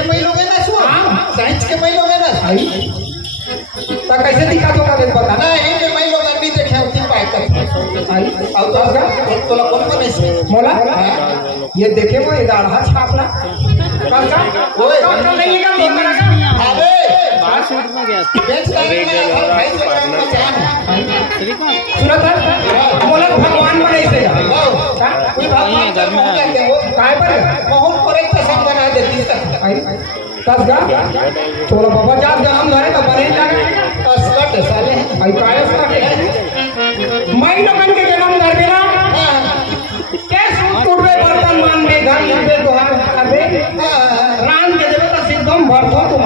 ये मैं लोगे ना सो साइंस के मैं लोगे ना तो कैसे दिखा तो का बता ना ये के मैं लोग नहीं देखे होती पाए तक और तो तोला कौन कौन है मोला ये देखे वो ये गाढ़ा छापना का ओए डॉक्टर नहीं है क्या बोल रहा है अबे बात शूट में गया बेंच का भाई से काम का जान सुनत है मोला भगवान बने से कोई भगवान घर में क्या हो काय पर बहुत करे पसंद बना देती है तस गा तोला बाबा जा जन्म धरे तो बने जाएगा अस्कट साले आई काय उसका मैं लोगन के जन्म धर देना कैसे टूटे बर्तन मान में घर में दोहार अबे रान के देवे तो सिद्धम भरतो तुम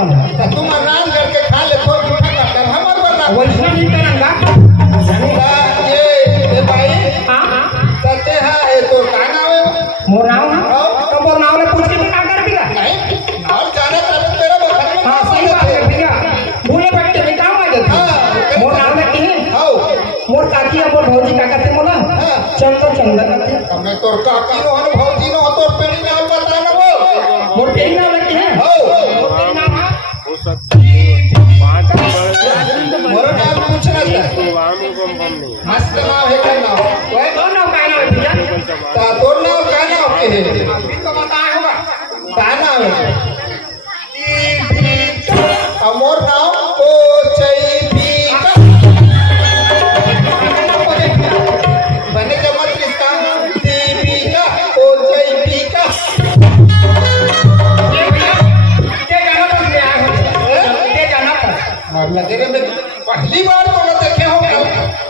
तुम रान करके खा ले तो उठा कर हमर बना वैसा नहीं करेंगा ये भाई हां सत्य है तो का नाम है मोर नाम तो मोर नाम ने पूछ के क्या कर दिया नहीं नाम जाना तो तेरा बखत में हां सही बात है भैया भूले बैठे में काम आ जाता मोर नाम ने की आओ मोर काकी और मोर भौजी का कहते मोला चंदन चंदन कहते मैं तोर काकी नो हन भौजी नो तोर पेड़ी नाम बता ना वो मोर पेड़ी नाम लगती है आओ मोर पेड़ी नाम है हो सकता है 5 नंबर मोर नाम पूछना था तो आलू कम नहीं मस्त नाम है का नाम ओए तो नाम का नाम है भैया ता तोर नाम का नाम के है अभी तो बताया होगा का नाम है मोर नाम को चैतीका बने जमत किसका दीपिका को चैतीका ये भैया के गाना पर ले आया हो के गाना पर और लगे में पहली बार तो मैं देखे हो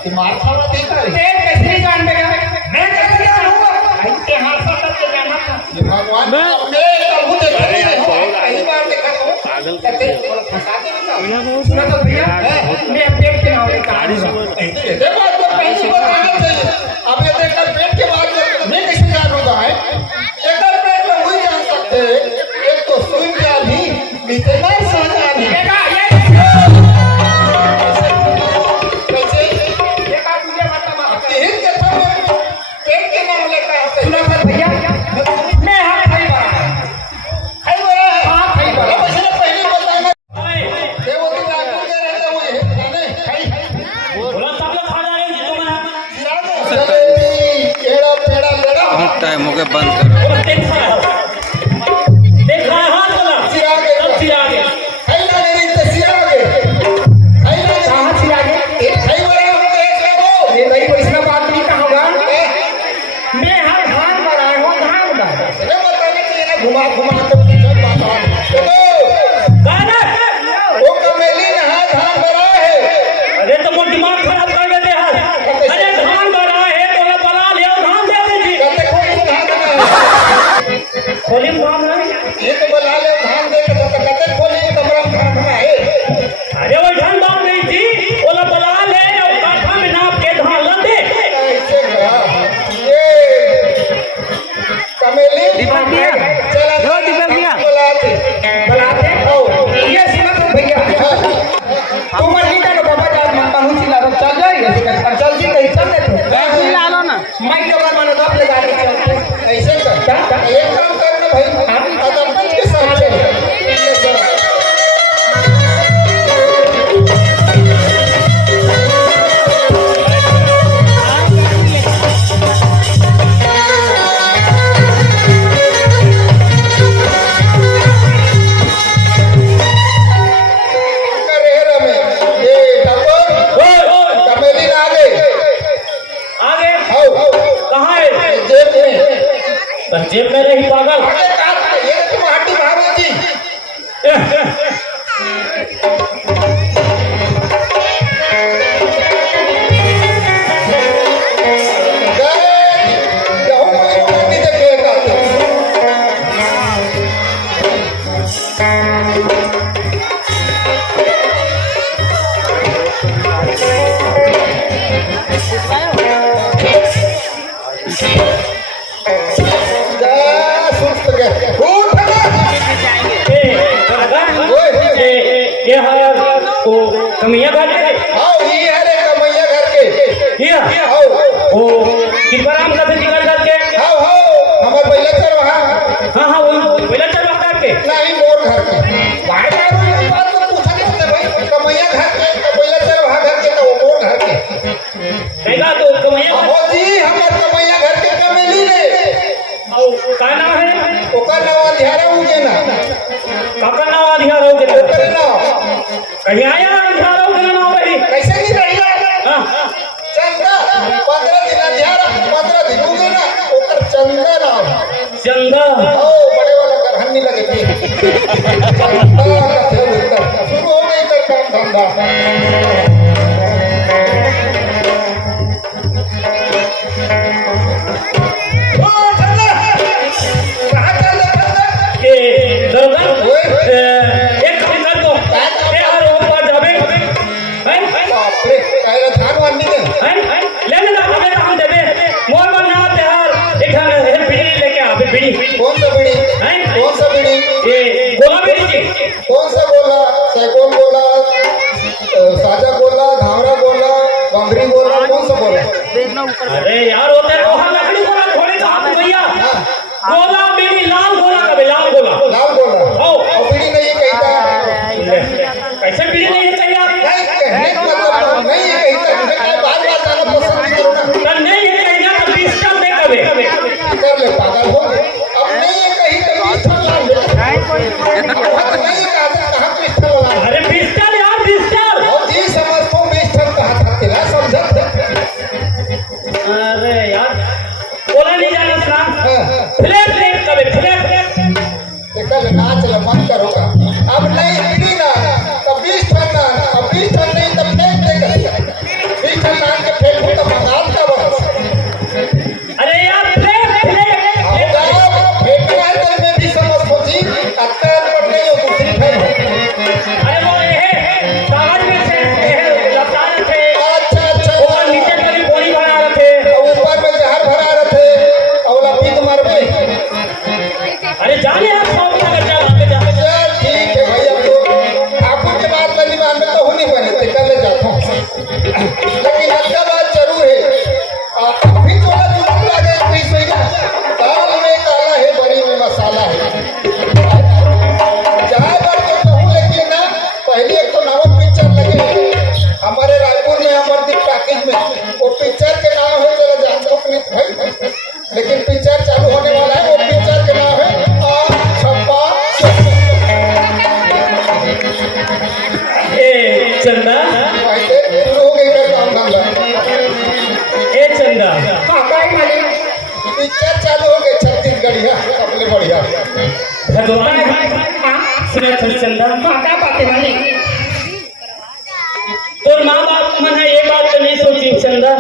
कि मार खाना देखा रे ते कैसे जान देगा मैं कैसे जानूंगा आई के हाथ से के गाना पर ये भगवान अपने प्रभु देखा रे पहली बार देखा हो पागल कहते फंसा दे ना सुना तो भैया मैं अपडेट के नाम लेकर आ रहा हूं ये बात तो पहली बार आना चाहिए अब ये देखकर पेट के बाद मैं कैसे जानूंगा है एक पेट में वही जान सकते हैं एक तो सुन जान ही बीते ना साजान ही कैसे ये का तुझे बता तीन के था पेट के नाम लेकर आते सुना सर भैया मैं हां भाई बड़ा है बड़ा है हां भाई बड़ा अब इसने पहले बताना ये वो तो डॉक्टर के रहते हुए है नहीं बोला सब लोग खा जा रहे हैं तो मैं केड़ा पेड़ा लड़ा बहुत टाइम हो गया बंद कर देख रहा है हाथ बोला सिरा के सब सिरा गया है ना मेरी तसिया आगे है ना कहां सिरा गया एक है बड़ा हो गया वो ये भाई कोई इसमें बात नहीं कहा होगा मैं हर धान बना हूं धान का ये बताने के लिए ना घुमा घुमा के सब बात आ तो गाना वो कमेली नहा धान बड़ा है अरे तो वो दिमाग खराब कर देते हैं अरे धान बना है तो बना ले और धान दे दीजिए कहते कोई नहा देना खोली धान है ये तो बना ले धान दे के तो कहते खोली कमरा में धान है अरे वो धान बात नहीं थी वो बना ले और काठा में नाप के धान ला दे ऐसे कहा ये कमेली दीपक भैया चला दो दीपक भैया बुलाते बनाते हो ये सुनो तो भैया तू मर्जी का बाबा जा मैं कहूं चिल्ला तो चल जाएगा चल जी कहीं चल ले ला लो ना मैं के बाद मैंने दब ले गाड़ी चलते ऐसे कर एक काम करना भाई अदम्पत के साथ चल ये चल करे रमेश ये ठाकुर कमेली आ गए आगे आओ कहां है जेब में जेब में रही पागल आगे कहा ये तुम्हारी भाभी जी जाओ कोई देखे सुस्त गए उठ ये है वो कमिया घर के आओ ये है रे कमैया घर के ये आओ वो किरपराम का जिगर करके आओ हमार पहले चल वहां हां हां वो पहले चल करके नहीं मोर घर ओकर नाम अंधियारा उगे ना काका नाम अधिया हो गए ओकर नाम कहीं आया अंधियारा हो गए नाम रही कैसे नहीं रहेगा हाँ चंदा 15 दिन अंधियारा 15 दिन उगे ना ओकर चंदा नाम चंदा ओ बड़े वाला करहन नहीं लगे थे चंदा का फिर उत्तर शुरू हो गई तो काम धंधा ओ चंदा कहाँ चंदा चंदा के दरगाह ओए एक काम कर दो ए हर ऊपर जावे हैं बाप रे कहला धान वानी ने हैं लेने ना हमें हम देवे मोर बना त्योहार एक हम बिजली लेके आवे बिजली कौन सा बीड़ी हैं कौन सा बीड़ी ये गोला बिजली कौन सा गोला सैकोन गोला साजा गोला घावरा गोला बंगरी गोला कौन सा गोला अरे यार होते तो हम लकड़ी गोला थोड़ी तो हम भैया गोला बिजली लाल गोला कबे लाल गोला लाल गोला आओ और बीड़ी नहीं कहता कैसे बिजली नहीं चाहिए आप नहीं कहने का मतलब नहीं है कहता मैं बार बार जाना पसंद नहीं करूँ ना तो नहीं ये कहिया तो पिस्टल दे कबे कर ले पागल हो अब नहीं है कहीं तो पिस्टल ला ले बहुत नहीं है कहाँ पिस्टल ला अरे पिस्टल यार पिस्टल और जी समझ को पिस्टल कहाँ था तेरा समझ अरे यार बोला नहीं जाना सुना फ्लैट फ्लैट कबे फ्लैट कल नाच ल मत करोगा अब नहीं बीड़ी ना तब 20 टन ना अब 20 टन नहीं तब फेंक दे कर 20 टन नान के फेंक हो तो मंगाल का बस अरे यार फ्लैट फ्लैट फेंकना तो मैं भी समझ पहुंची अत्तर पर नहीं हो दूसरी फेंक अरे वो ये कागज में से लपटा थे अच्छा अच्छा वो नीचे कभी गोली बना रहे थे ऊपर में जहर भरा रहे और लपीट मारबे अरे जाने आप सब क्या करते चल ठीक है भाई अब तो आपको के बात नहीं मान में तो हो नहीं बने ते कर ले जाता हूं लेकिन अच्छा बात जरूर है अभी थोड़ा जुलूम लगे पीस हो गया दाल में काला है बड़ी में मसाला है चाहे बात तो कहूं लेकिन ना पहले एक तो नवा पिक्चर लगे हमारे रायपुर में अमरदीप टॉकीज में वो पिक्चर के नाम है चला जानते हो प्लीज भाई लेकिन पिक्चर चालू होने वाला है वो पिक्चर के नाम है छप्पा ए चंदा ऐसे शुरू हो गई है काम धंधा ए चंदा पिक्चर चालू हो गई छत्तीसगढ़ी है सबसे बढ़िया भगवान सुने थे चंदा तो माँ बाप मन है ये बात तो नहीं सोची चंदा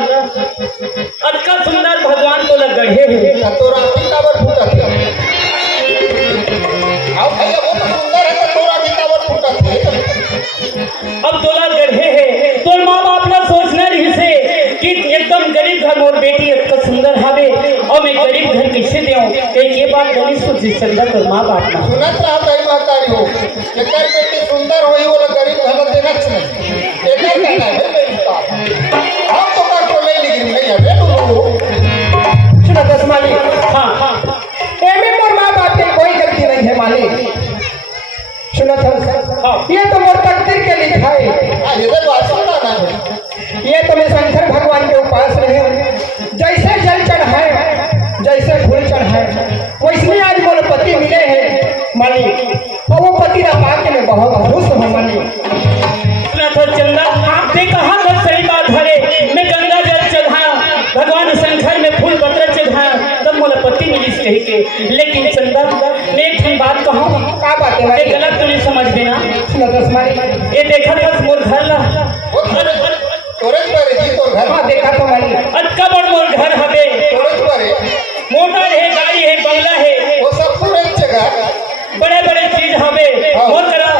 अक्का सुंदर भगवान को लग गए हैं तो राती काबर फूटा था आओ भैया वो तो सुंदर है तो राती काबर फूटा था अब तोला गढ़े है तो माँ बाप ना सोचना रही से कि एकदम गरीब घर मोर बेटी अक्का सुंदर हवे और मैं गरीब घर कैसे देऊं एक ये बात नहीं सोची चंदा तो माँ बाप ना सुनत रहा भाई महतारी हो लेकर बेटी सुंदर होई वो गरीब घर देना चाहिए एकर कहना है मेरी बात हम तो कर तो नहीं लेकिन नहीं है बेटू सुना दस मालिक हाँ हाँ एमे मोर माँ बाप के कोई गलती नहीं है मालिक सुना था हाँ ये तो मोर तकदीर के लिखा है ये तो बात सुनना ना है ये तो मैं शंकर भगवान के उपास रहे जैसे जल चढ़ाए जैसे फूल चढ़ाए वैसे आज मोर पति मिले हैं मालिक और वो पति ना पाके में बहुत खुश हूँ मालिक चंदा आपने कहा तो सही बात है मैं गंगा जल चढ़ाया भगवान शंकर में फूल पत्र चढ़ाया तब मोला पति मिली कही के लेकिन चंदा मैं एक बात कहूँ क्या बात है गलत तो नहीं समझ देना ये देखा था मोर घर ला तोरज पर जी तो घर हाँ देखा तो मालिक अक्का बड़ मोर घर हवे तोरज पर मोटर है गाड़ी है बंगला है वो सब तोरज जगह बड़े बड़े चीज हवे बहुत तरह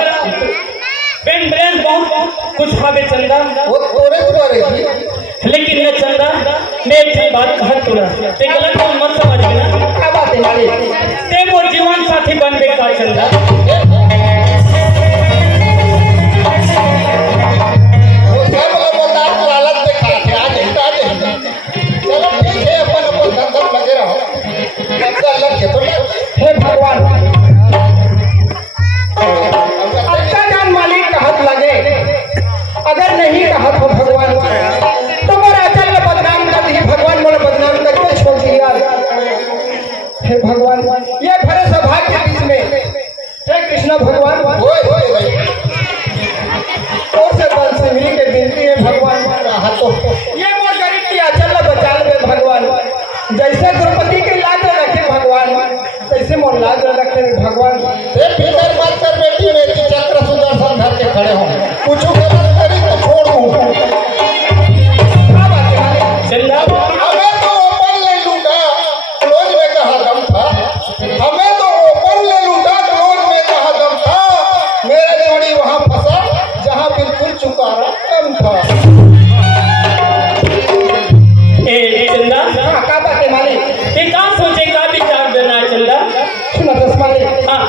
पेन ब्रांड बहुत कुछ हवे चंदा वो तोरज पर लेकिन न चंदा मैं एक बात कहा तोरा ते गलत तो मत समझ ना क्या बात है मालिक ते मोर जीवन साथी बनबे का चंदा वो सब बता लालच दिखा के आज हिटा दे चलो ठीक है अपन अपन धंधा लगे रहो धंधा लग के तो हे भगवान अच्छा जान मालिक कहत लगे अगर नहीं कहत हो भगवान तो मोर अचल में बदनाम कर दिए भगवान मोर बदनाम करके छोड़ दिया हे भगवान ये भरे सौभाग्य भगवान। ये फिकर मत कर बेटी, मेरी चक्र सुदर्शन धर के खड़े हो, कुछ गलत करी तो छोड़ दूं। क्या बात है चंदा हमें तो ओपन ले लूटा, क्लोज में कहा दम था। हमें तो ओपन ले लूटा, क्लोज में कहा दम था। मेरा जोड़ी वहां फंसा जहां बिल्कुल चुकारा कम था। ए चंदा क्या बात है मालिक? ये का सोचे का विचार देना है चंदा? सुना दस मालिक, हाँ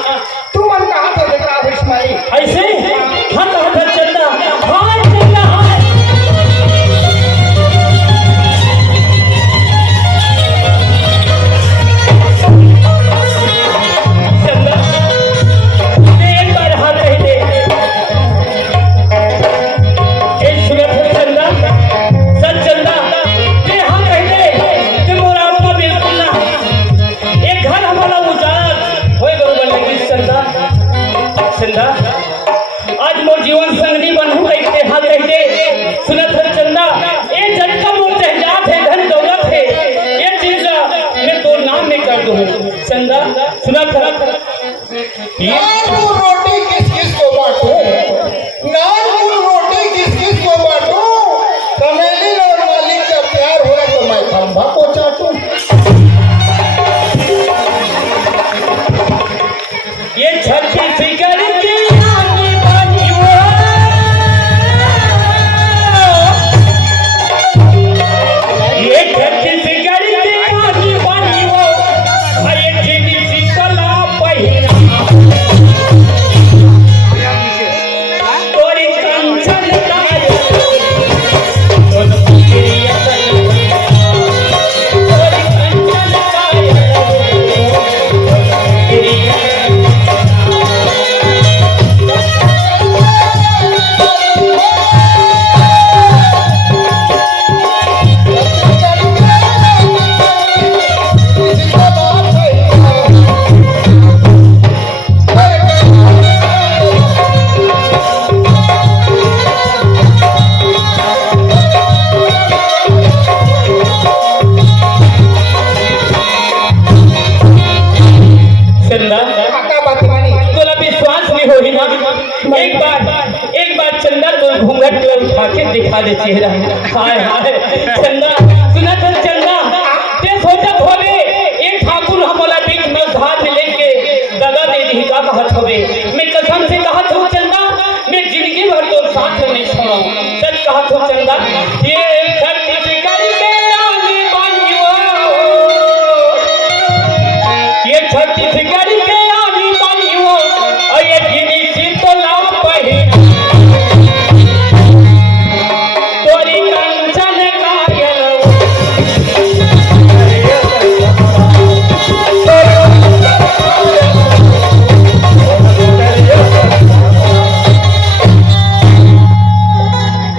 तू मन कहा तो देखा अभिष मालिक। ऐसे हाँ कहा था चंदा, हाँ चंदा हाँ। चंदा एक बार हाँ कह दे। ए सुनत है चंदा, सच चंदा ये हाँ कह दे कि मोरा अपना बिल्कुल ना एक घर हमारा उजाड़ होए बरोबर लगी चंदा। चंदा आज मोर जीवन संगनी बनहु कहते हाँ कहते सुनत है चंदा, ये जन का मोर जहजात है, धन दौलत है, ये चीज मैं तो नाम में कर दूं चंदा। सुनत है नान को रोटी किस किस को बांटूं? नान को रोटी किस किस को बांटूं? कमेली और मालिक का प्यार हुआ तो मैं खंभा को चाटूं। ये छठी फिकर की आगे बानी वो, ये छठी फिकर की आगे बानी वो, ये जीनी शीतला पहिना तोरी कंचन काय तोरी कंचन चंदा क्या बात है मालिक? तोला विश्वास नहीं हो ही ना। एक बार चंदा तो घूंघट में उठा के दिखा दे चेहरा। हाय हाय चंदा सुना था चंदा, ते सोचत होवे एक ठाकुर हमला बीच में घाट में लेके दगा दे दी का कहत होवे। मैं कसम से कहत हूं चंदा, मैं जिंदगी भर तो साथ नहीं छोड़ा। सच कहत हूं चंदा, ये धरती से करके आगे बानियो, ये छठी फिकर के आनी बानी हो, और ये जीनी शीतला पहिना तोरी कंचन कायल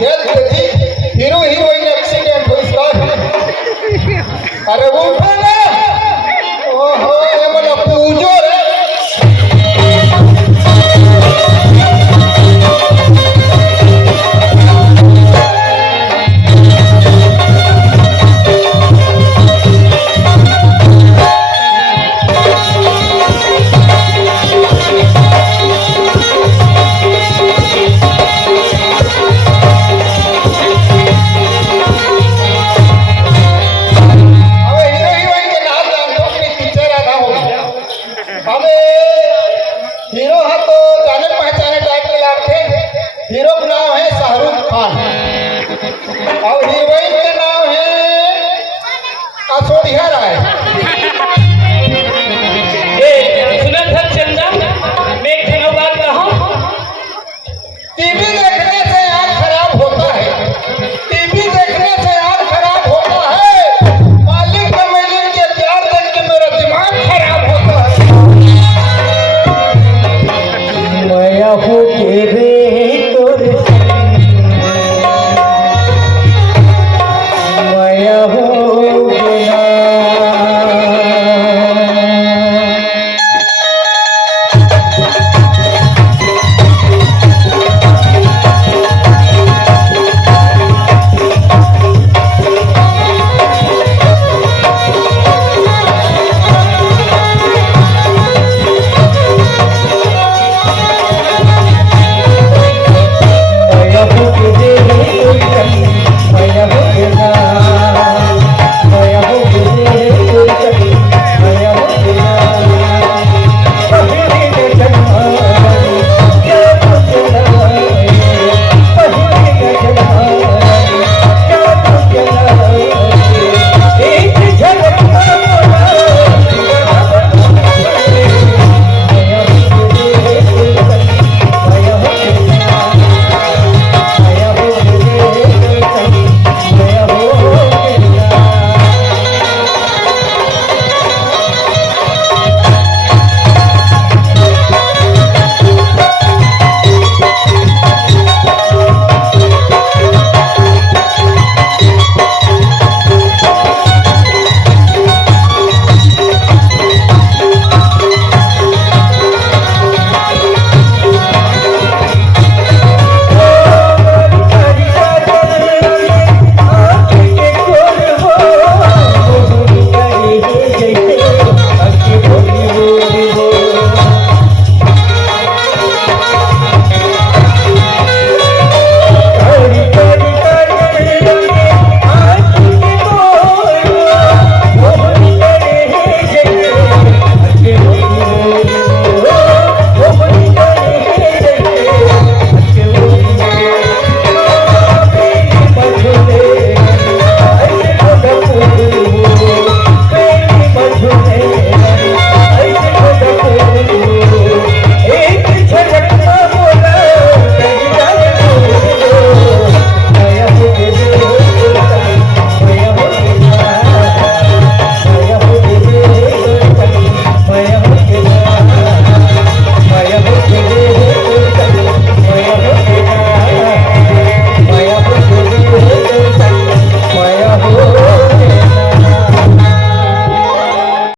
ये देखी हीरो हीरोइन एक्सीडेंट हुई इसका। अरे वो उठा ओहो ये बोला पूजो रे। अबे हीरो हीरोइन के नाम जानते हो कि पिक्चर आना होगा। हमें हीरो है तो जाने पहचाने टाइप के लगते हैं। हीरो का नाम है शाहरुख खान और हीरोइन का नाम है ऐश्वर्या राय। ए सुनत है चंदा, मैं एक ठनो बात कहूं, टीवी देखने से आँख खराब होता है, टीवी देखने से आँख खराब होता है। मालिक कमेलिन के प्यार देख के मेरा दिमाग खराब होता है। मैं हूँ तेरे